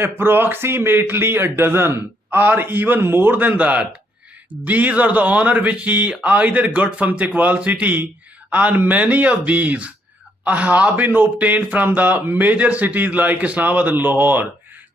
approximately a dozen or even more than that. These are the honor which he either got from Tekwal city, and many of these have been obtained from the major cities like Islamabad and Lahore.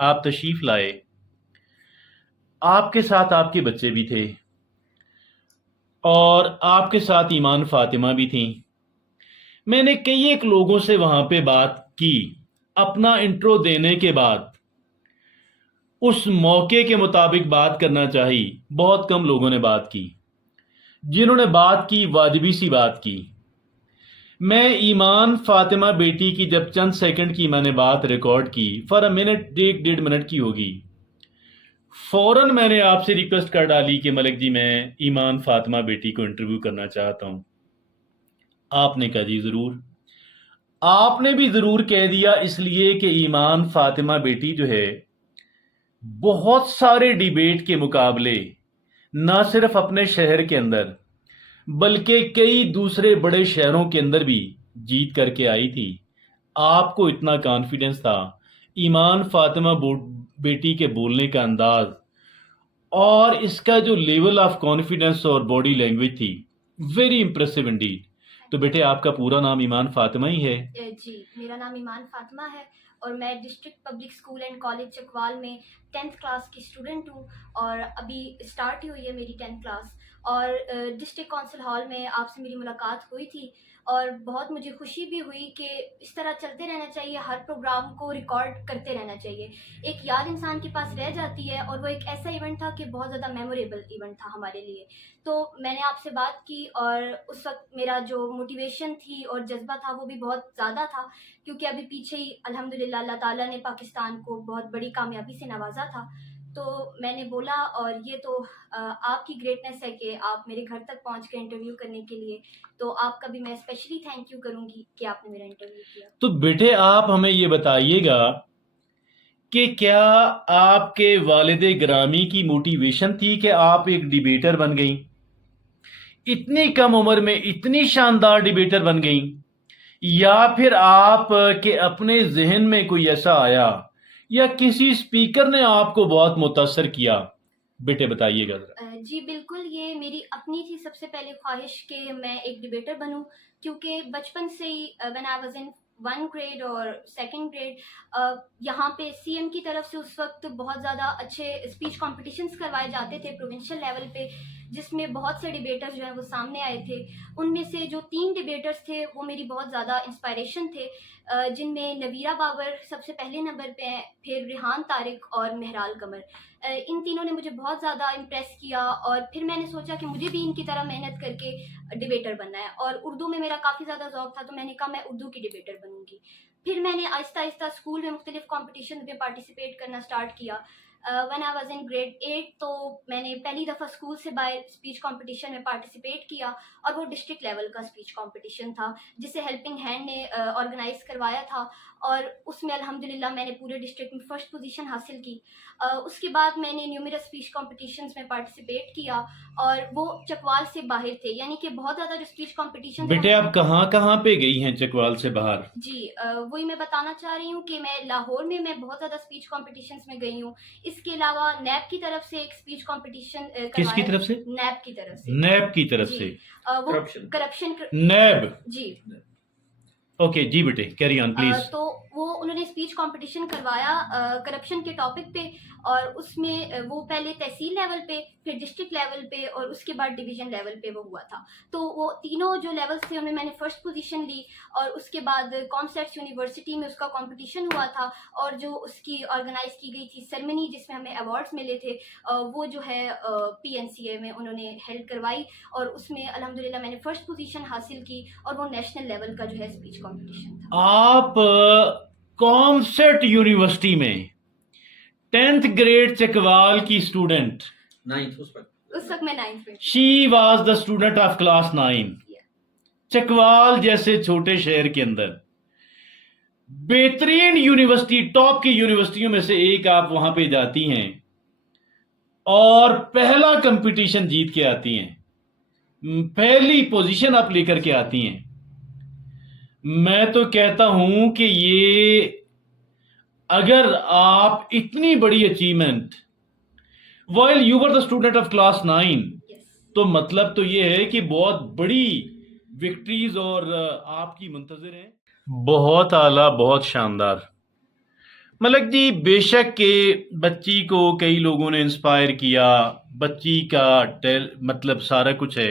آپ تشریف لائے. آپ کے ساتھ آپ کے بچے بھی تھے اور آپ کے ساتھ ایمان فاطمہ بھی تھیں. میں نے کئی ایک لوگوں سے وہاں پہ بات کی. اپنا انٹرو دینے کے بعد اس موقع کے مطابق بات کرنا چاہی. بہت کم لوگوں نے بات کی. جنہوں نے بات کی واجبی سی بات کی. میں ایمان فاطمہ بیٹی کی جب چند سیکنڈ کی میں نے بات ریکارڈ کی، فار اے منٹ، 1.5 منٹ کی ہوگی، فوراً میں نے آپ سے ریکویسٹ کر ڈالی کہ ملک جی میں ایمان فاطمہ بیٹی کو انٹرویو کرنا چاہتا ہوں. آپ نے کہا جی ضرور. آپ نے بھی ضرور کہہ دیا اس لیے کہ ایمان فاطمہ بیٹی جو ہے بہت سارے ڈیبیٹ کے مقابلے نہ صرف اپنے شہر کے اندر بلکہ کئی دوسرے بڑے شہروں کے اندر بھی جیت کر کے آئی تھی. آپ کو اتنا کانفیڈنس تھا. ایمان فاطمہ بیٹی کے بولنے کا انداز اور اس کا جو لیول آف کانفیڈنس اور باڈی لینگویج تھی، ویری امپریسو انڈیڈ. تو بیٹے آپ کا پورا نام ایمان فاطمہ ہی ہے؟ جی، میرا نام ایمان فاطمہ ہے اور میں district public school and college Chakwal میں 10th کلاس کی اسٹوڈنٹ ہوں اور ابھی اسٹارٹ ہی ہوئی ہے میری 10th کلاس. اور ڈسٹرکٹ کونسل ہال میں آپ سے میری ملاقات ہوئی تھی اور بہت مجھے خوشی بھی ہوئی کہ اس طرح چلتے رہنا چاہیے، ہر پروگرام کو ریکارڈ کرتے رہنا چاہیے. ایک یاد انسان کے پاس رہ جاتی ہے اور وہ ایک ایسا ایونٹ تھا کہ بہت زیادہ میموریبل ایونٹ تھا ہمارے لیے. تو میں نے آپ سے بات کی اور اس وقت میرا جو موٹیویشن تھی اور جذبہ تھا وہ بھی بہت زیادہ تھا، کیونکہ ابھی پیچھے ہی الحمدللہ اللہ تعالیٰ نے پاکستان کو بہت بڑی کامیابی سے نوازا تھا. تو میں نے بولا اور یہ تو آپ کی گریٹنس ہے کہ آپ میرے گھر تک پہنچ کے انٹرویو کرنے کے لیے، تو آپ کا بھی میں اسپیشلی تھینک یو کروں گی کہ آپ نے میرا انٹرویو کیا. تو بیٹے آپ ہمیں یہ بتائیے گا کہ کیا آپ کے والد گرامی کی موٹیویشن تھی کہ آپ ایک ڈیبیٹر بن گئیں؟ اتنی کم عمر میں اتنی شاندار ڈیبیٹر بن گئیں، یا پھر آپ کے اپنے ذہن میں کوئی ایسا آیا یا کسی اسپیکر نے آپ کو بہت متاثر کیا؟ بیٹے بتائیے گا ذرا. جی بالکل، یہ میری اپنی تھی سب سے پہلے خواہش کہ میں ایک ڈیبیٹر بنوں، کیونکہ بچپن سے ہی when I was in 1 grade اور 2nd grade یہاں پہ سی ایم کی طرف سے اس وقت بہت زیادہ اچھے اسپیچ کمپٹیشنز کروائے جاتے تھے پروونشل لیول پہ، جس میں بہت سے ڈیبیٹرز جو ہیں وہ سامنے آئے تھے. ان میں سے جو 3 ڈیبیٹرز تھے وہ میری بہت زیادہ انسپائریشن تھے، جن میں نویرہ بابر سب سے پہلے نمبر پہ ہیں، پھر ریحان طارق اور مہرال قمر. ان تینوں نے مجھے بہت زیادہ امپریس کیا اور پھر میں نے سوچا کہ مجھے بھی ان کی طرح محنت کر کے ڈیبیٹر بننا ہے. اور اردو میں میرا کافی زیادہ ذوق تھا، تو میں نے کہا میں اردو کی ڈیبیٹر بنوں گی. پھر میں نے آہستہ آہستہ اسکول میں مختلف کمپٹیشن میں پارٹیسپیٹ کرنا سٹارٹ کیا. when I was in grade 8 تو میں نے پہلی دفعہ اسکول سے باہر اسپیچ کمپٹیشن میں پارٹیسپیٹ کیا اور وہ ڈسٹرکٹ لیول کا اسپیچ کمپٹیشن تھا جسے ہیلپنگ ہینڈ نے آرگنائز کروایا تھا، اور اس میں الحمدللہ میں نے پورے ڈسٹرکٹ میں فرسٹ پوزیشن حاصل کی. اس کے بعد میں نے نیومرس اسپیچ کمپٹیشنز میں پارٹیسپیٹ کیا اور وہ چکوال سے باہر تھے، یعنی کہ بہت زیادہ جو اسپیچ کمپٹیشن. بیٹے آپ کہاں کہاں پہ گئی ہیں چکوال سے باہر؟ جی وہی میں بتانا چاہ رہی ہوں کہ میں لاہور میں بہت زیادہ اسپیچ کمپٹیشنز میں گئی ہوں. اس کے علاوہ نیب کی طرف سے ایک اسپیچ کمپٹیشن. کس کی طرف سے؟ نیب کی طرف سے. نیب کی طرف سے. وہ کرپشن. نیب. جی اوکے جی بیٹے کیری آن پلیز. تو وہ انہوں نے اسپیچ کمپٹیشن کروایا کرپشن کے ٹاپک پہ، اور اس میں وہ پہلے تحصیل لیول پہ، پھر ڈسٹرکٹ لیول پہ اور اس کے بعد ڈویژن لیول پہ وہ ہوا تھا. تو وہ تینوں جو لیولس تھے ان میں نے فرسٹ پوزیشن لی، اور اس کے بعد کانسیپٹس یونیورسٹی میں اس کا کمپٹیشن ہوا تھا اور جو اس کی آرگنائز کی گئی تھی سرمنی جس میں ہمیں ایوارڈس ملے تھے، وہ جو ہے PNCA میں انہوں نے ہیلڈ کروائی اور اس میں الحمدللہ میں نے فرسٹ پوزیشن حاصل کی، اور وہ نیشنل لیول کا جو ہے اسپیچ کمپٹیشن تھا. آپ کانسرٹ یونیورسٹی میں 10th گریڈ چکوال کی اسٹوڈنٹ. اس وقت میں 9th میں. She was the student of class 9. Chakwal جیسے چھوٹے شہر کے اندر بہترین یونیورسٹی، ٹاپ کی یونیورسٹیوں میں سے ایک آپ وہاں پہ جاتی ہیں اور پہلا کمپٹیشن جیت کے آتی ہیں، پہلی پوزیشن آپ لے کر کے آتی ہیں. میں تو کہتا ہوں کہ یہ اگر آپ اتنی بڑی achievement while you were the student of class 9، تو مطلب تو یہ ہے کہ بہت بڑی وکٹریز اور آپ کی منتظر ہیں. بہت اعلیٰ، بہت شاندار. ملک جی بے شک کہ بچی کو کئی لوگوں نے انسپائر کیا، بچی کا مطلب سارا کچھ ہے.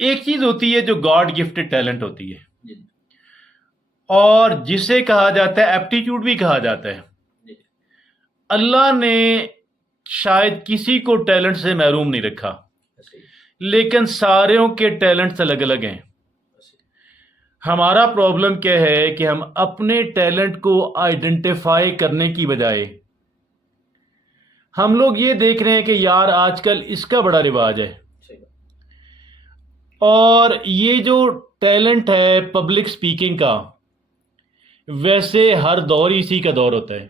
ایک چیز ہوتی ہے جو گاڈ گفٹڈ ٹیلنٹ ہوتی ہے، جی اور جسے کہا جاتا ہے ایپٹیٹیوڈ بھی کہا جاتا ہے. جی اللہ نے شاید کسی کو ٹیلنٹ سے محروم نہیں رکھا، صحیح لیکن ساروں کے ٹیلنٹس الگ الگ ہیں. صحیح ہمارا پرابلم کیا ہے کہ ہم اپنے ٹیلنٹ کو آئیڈینٹیفائی کرنے کی بجائے ہم لوگ یہ دیکھ رہے ہیں کہ یار آج کل اس کا بڑا رواج ہے، صحیح اور یہ جو ٹیلنٹ ہے پبلک سپیکنگ کا، ویسے ہر دور اسی کا دور ہوتا ہے،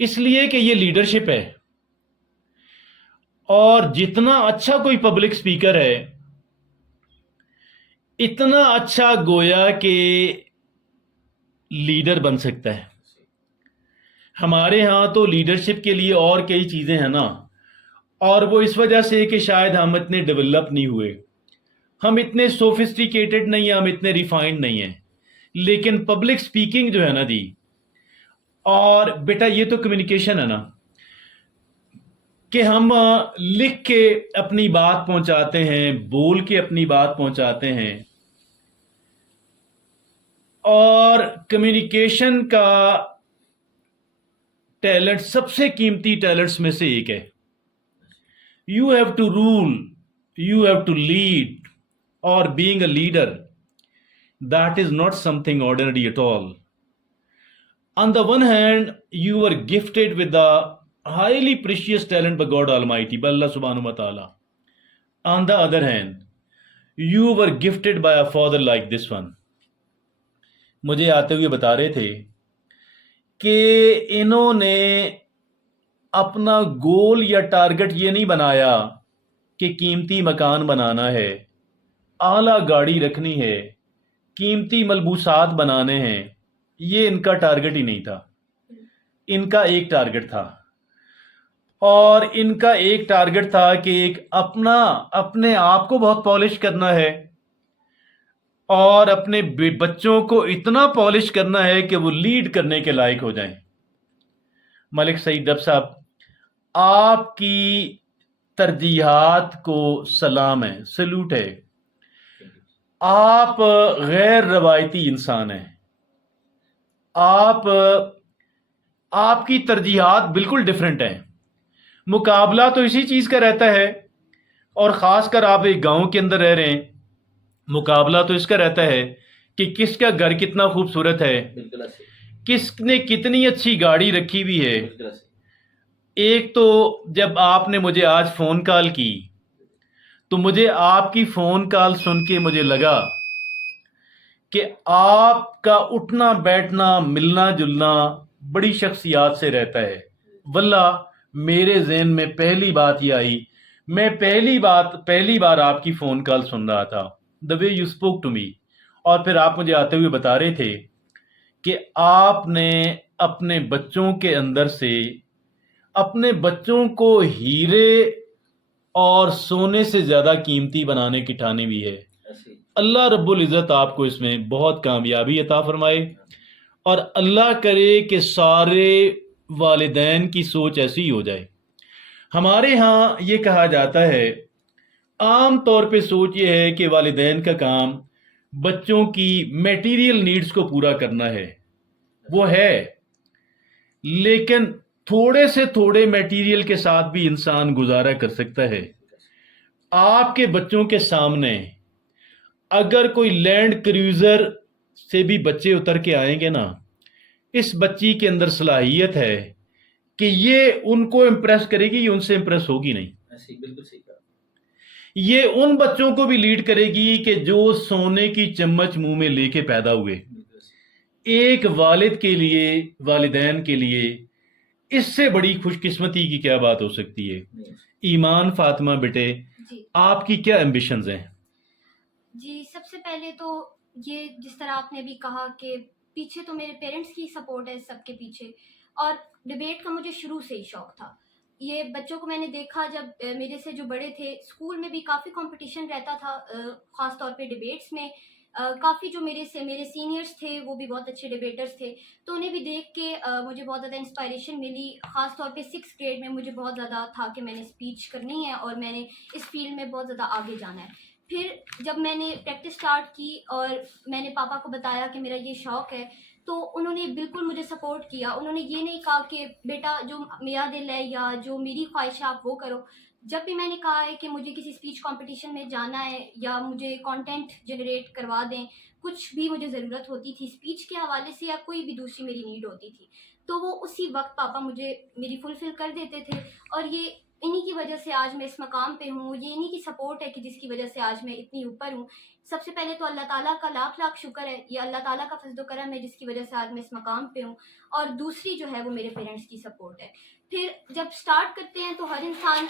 اس لیے کہ یہ لیڈرشپ ہے. اور جتنا اچھا کوئی پبلک سپیکر ہے اتنا اچھا گویا کہ لیڈر بن سکتا ہے. ہمارے ہاں تو لیڈرشپ کے لیے اور کئی چیزیں ہیں نا، اور وہ اس وجہ سے کہ شاید ہم اتنے ڈیولپ نہیں ہوئے، ہم اتنے سوفسٹیکیٹڈ نہیں ہیں، ہم اتنے ریفائنڈ نہیں ہیں. لیکن پبلک سپیکنگ جو ہے نا جی، اور بیٹا یہ تو کمیونیکیشن ہے نا، کہ ہم لکھ کے اپنی بات پہنچاتے ہیں، بول کے اپنی بات پہنچاتے ہیں. اور کمیونیکیشن کا ٹیلنٹ سب سے قیمتی ٹیلنٹس میں سے ایک ہے. You have to role, you have to lead, اور being a leader that is not something ordinary at all. On the one hand, you are gifted with the highly precious talent by God Almighty, by Allah subhanahu wa ta'ala. On the other hand, you were gifted by a father like this one. مجھے آتے ہوئے بتا رہے تھے کہ انہوں نے اپنا گول یا ٹارگٹ یہ نہیں بنایا کہ قیمتی مکان بنانا ہے، اعلیٰ گاڑی رکھنی ہے، قیمتی ملبوسات بنانے ہیں. یہ ان کا ٹارگٹ ہی نہیں تھا. ان کا ایک ٹارگٹ تھا، اور ان کا ایک ٹارگٹ تھا کہ ایک اپنے آپ کو بہت پالش کرنا ہے، اور اپنے بچوں کو اتنا پالش کرنا ہے کہ وہ لیڈ کرنے کے لائق ہو جائیں. ملک سعید ڈب صاحب، آپ کی ترجیحات کو سلام ہے، سلوٹ ہے. آپ غیر روایتی انسان ہیں. آپ کی ترجیحات بالکل ڈیفرنٹ ہیں. مقابلہ تو اسی چیز کا رہتا ہے، اور خاص کر آپ ایک گاؤں کے اندر رہ رہے ہیں، مقابلہ تو اس کا رہتا ہے کہ کس کا گھر کتنا خوبصورت ہے، بالکل صحیح کس نے کتنی اچھی گاڑی رکھی ہوئی ہے. بالکل صحیح ایک تو جب آپ نے مجھے آج فون کال کی تو مجھے آپ کی فون کال سن کے مجھے لگا کہ آپ کا اٹھنا بیٹھنا ملنا جلنا بڑی شخصیات سے رہتا ہے. واللہ میرے ذہن میں پہلی بات یہ آئی، میں پہلی بار آپ کی فون کال سن رہا تھا، the way you spoke to me. اور پھر آپ مجھے آتے ہوئے بتا رہے تھے کہ آپ نے اپنے بچوں کے اندر سے اپنے بچوں کو ہیرے اور سونے سے زیادہ قیمتی بنانے کی ٹھانی بھی ہے. صحیح اللہ رب العزت آپ کو اس میں بہت کامیابی عطا فرمائے، اور اللہ کرے کہ سارے والدین کی سوچ ایسی ہی ہو جائے. ہمارے ہاں یہ کہا جاتا ہے، عام طور پہ سوچ یہ ہے کہ والدین کا کام بچوں کی میٹیریل نیڈز کو پورا کرنا ہے. وہ ہے، لیکن تھوڑے سے تھوڑے میٹیریل کے ساتھ بھی انسان گزارا کر سکتا ہے. آپ کے بچوں کے سامنے اگر کوئی لینڈ کروزر سے بھی بچے اتر کے آئیں گے نا، اس بچی کے اندر صلاحیت ہے کہ یہ ان کو امپریس کرے گی، یہ ان سے امپریس ہوگی نہیں. صحیح بالکل صحیح کہا. یہ ان بچوں کو بھی لیڈ کرے گی کہ جو سونے کی چمچ منہ میں لے کے پیدا ہوئے. بالکل صحیح. ایک والد کے لیے، والدین کے لیے اس سے بڑی خوش قسمتی کی کیا بات ہو سکتی ہے. نہیں. ایمان فاطمہ بیٹے، جی آپ کی کیا ایمبیشنز ہیں؟ جی سب سے پہلے تو یہ جس طرح آپ نے بھی کہا کہ پیچھے تو میرے پیرنٹس کی سپورٹ ہے سب کے پیچھے، اور ڈبیٹ کا مجھے شروع سے ہی شوق تھا. یہ بچوں کو میں نے دیکھا جب میرے سے جو بڑے تھے، اسکول میں بھی کافی کمپٹیشن رہتا تھا، خاص طور پہ ڈبیٹس میں. کافی جو میرے سینئرس تھے وہ بھی بہت اچھے ڈبیٹرس تھے، تو انہیں بھی دیکھ کے مجھے بہت زیادہ انسپائریشن ملی. خاص طور پہ 6 گریڈ میں مجھے بہت زیادہ تھا کہ میں نے اسپیچ کرنی ہے اور میں نے اس فیلڈ میں بہت زیادہ آگے جانا ہے. پھر جب میں نے پریکٹس اسٹارٹ کی اور میں نے پاپا کو بتایا کہ میرا یہ شوق ہے، تو انہوں نے بالکل مجھے سپورٹ کیا. انہوں نے یہ نہیں کہا کہ بیٹا جو میرا دل ہے یا جو میری خواہش ہے آپ وہ کرو. جب بھی میں نے کہا ہے کہ مجھے کسی اسپیچ کمپٹیشن میں جانا ہے یا مجھے کانٹینٹ جنریٹ کروا دیں، کچھ بھی مجھے ضرورت ہوتی تھی اسپیچ کے حوالے سے یا کوئی بھی دوسری میری نیڈ ہوتی تھی، تو وہ اسی وقت پاپا مجھے میری فلفل کر دیتے تھے. اور یہ انہی کی وجہ سے آج میں اس مقام پہ ہوں. یہ انہی کی سپورٹ ہے کہ جس کی وجہ سے آج میں اتنی اوپر ہوں. سب سے پہلے تو اللہ تعالیٰ کا لاکھ لاکھ شکر ہے، یہ اللہ تعالیٰ کا فضل و کرم ہے جس کی وجہ سے آج میں اس مقام پہ ہوں. اور دوسری جو ہے وہ میرے پیرنٹس کی سپورٹ ہے. پھر جب سٹارٹ کرتے ہیں تو ہر انسان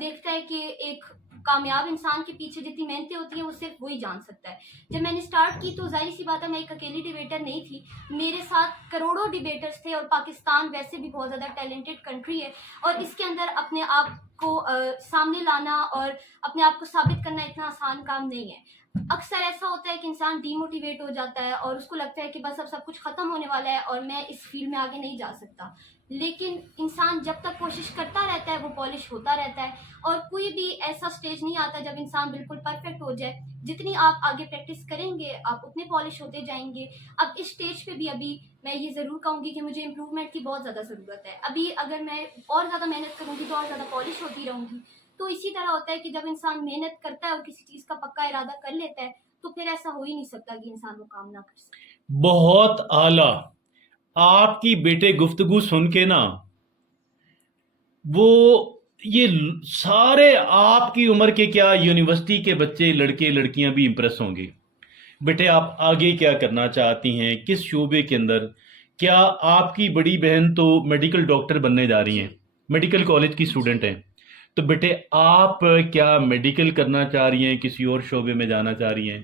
دیکھتا ہے کہ ایک کامیاب انسان کے پیچھے جتنی محنتیں ہوتی ہیں وہ صرف وہی جان سکتا ہے. جب میں نے سٹارٹ کی تو ظاہر سی بات ہے میں ایک اکیلی ڈیبیٹر نہیں تھی، میرے ساتھ کروڑوں ڈیبیٹرس تھے. اور پاکستان ویسے بھی بہت زیادہ ٹیلنٹڈ کنٹری ہے، اور اس کے اندر اپنے آپ کو سامنے لانا اور اپنے آپ کو ثابت کرنا اتنا آسان کام نہیں ہے. اکثر ایسا ہوتا ہے کہ انسان ڈی موٹیویٹ ہو جاتا ہے اور اس کو لگتا ہے کہ بس اب سب کچھ ختم ہونے والا ہے اور میں اس فیلڈ میں آگے نہیں جا سکتا. لیکن انسان جب تک کوشش کرتا رہتا ہے وہ پالش ہوتا رہتا ہے، اور کوئی بھی ایسا سٹیج نہیں آتا جب انسان بالکل پرفیکٹ ہو جائے. جتنی آپ آگے پریکٹس کریں گے آپ اتنے پالش ہوتے جائیں گے. اب اس سٹیج پہ بھی ابھی میں یہ ضرور کہوں گی کہ مجھے امپروومنٹ کی بہت زیادہ ضرورت ہے. ابھی اگر میں اور زیادہ محنت کروں گی تو اور زیادہ پالش ہوتی رہوں گی. تو اسی طرح ہوتا ہے کہ جب انسان محنت کرتا ہے اور کسی چیز کا پکا ارادہ کر لیتا ہے تو پھر ایسا ہو ہی نہیں سکتا کہ انسان وہ کام نہ کر سکے. بہت اعلیٰ. آپ کی بیٹے گفتگو سن کے نا وہ یہ سارے آپ کی عمر کے کیا یونیورسٹی کے بچے لڑکے لڑکیاں بھی امپریس ہوں گے. بیٹے آپ آگے کیا کرنا چاہتی ہیں، کس شعبے کے اندر؟ کیا آپ کی بڑی بہن تو میڈیکل ڈاکٹر بننے جا رہی ہیں، میڈیکل کالج کی اسٹوڈنٹ ہیں، تو بیٹے آپ کیا میڈیکل کرنا چاہ رہی ہیں، کسی اور شعبے میں جانا چاہ رہی ہیں؟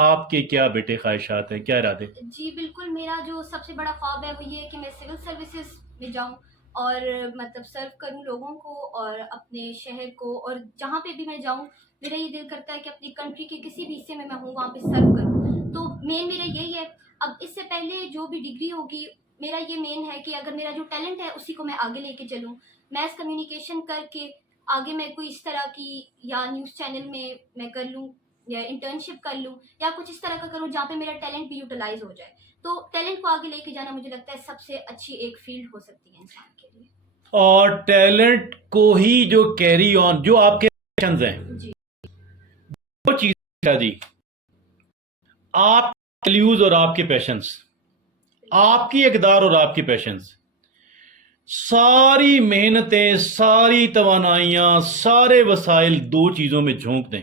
آپ کے کیا بیٹے خواہشات ہیں، کیا ارادے؟ جی بالکل، میرا جو سب سے بڑا خواب ہے وہ یہ ہے کہ میں سول سروسز میں جاؤں اور مطلب سرو کروں لوگوں کو اور اپنے شہر کو، اور جہاں پہ بھی میں جاؤں میرا یہ دل کرتا ہے کہ اپنی کنٹری کے کسی بھی حصے میں ہوں وہاں پہ سرو کروں. تو مین میرا یہی ہے. اب اس سے پہلے جو بھی ڈگری ہوگی میرا یہ مین ہے کہ اگر میرا جو ٹیلنٹ ہے اسی کو میں آگے لے کے چلوں. میس کمیونیکیشن کر کے آگے میں کوئی اس طرح کی یا نیوز چینل میں کر لوں یا انٹرنشپ کر لوں یا کچھ اس طرح کا کروں جہاں پہ میرا ٹیلنٹ بھی یوٹیلائز ہو جائے. تو ٹیلنٹ کو آگے لے کے جانا مجھے لگتا ہے سب سے اچھی ایک فیلڈ ہو سکتی ہے انسان کے لیے. اور ٹیلنٹ کو ہی جو کیری آن، جو آپ کے پیشنز ہیں، جی وہ چیز کیا جی، آپ کے ویلیوز اور آپ کے پیشنز، آپ کی اقدار اور آپ کے پیشنز، ساری محنتیں، ساری توانائیاں، سارے وسائل دو چیزوں میں جھونک دیں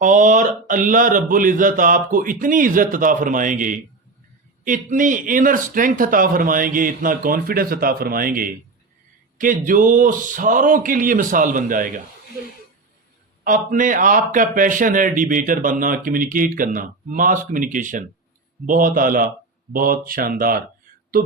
اور اللہ رب العزت آپ کو اتنی عزت عطا فرمائیں گے، اتنی انر اسٹرینتھ عطا فرمائیں گے، اتنا کانفیڈنس عطا فرمائیں گے کہ جو ساروں کے لیے مثال بن جائے گا. بالکل. اپنے آپ کا پیشن ہے ڈیبیٹر بننا، کمیونیکیٹ کرنا، ماس کمیونیکیشن، بہت اعلیٰ، بہت شاندار. تو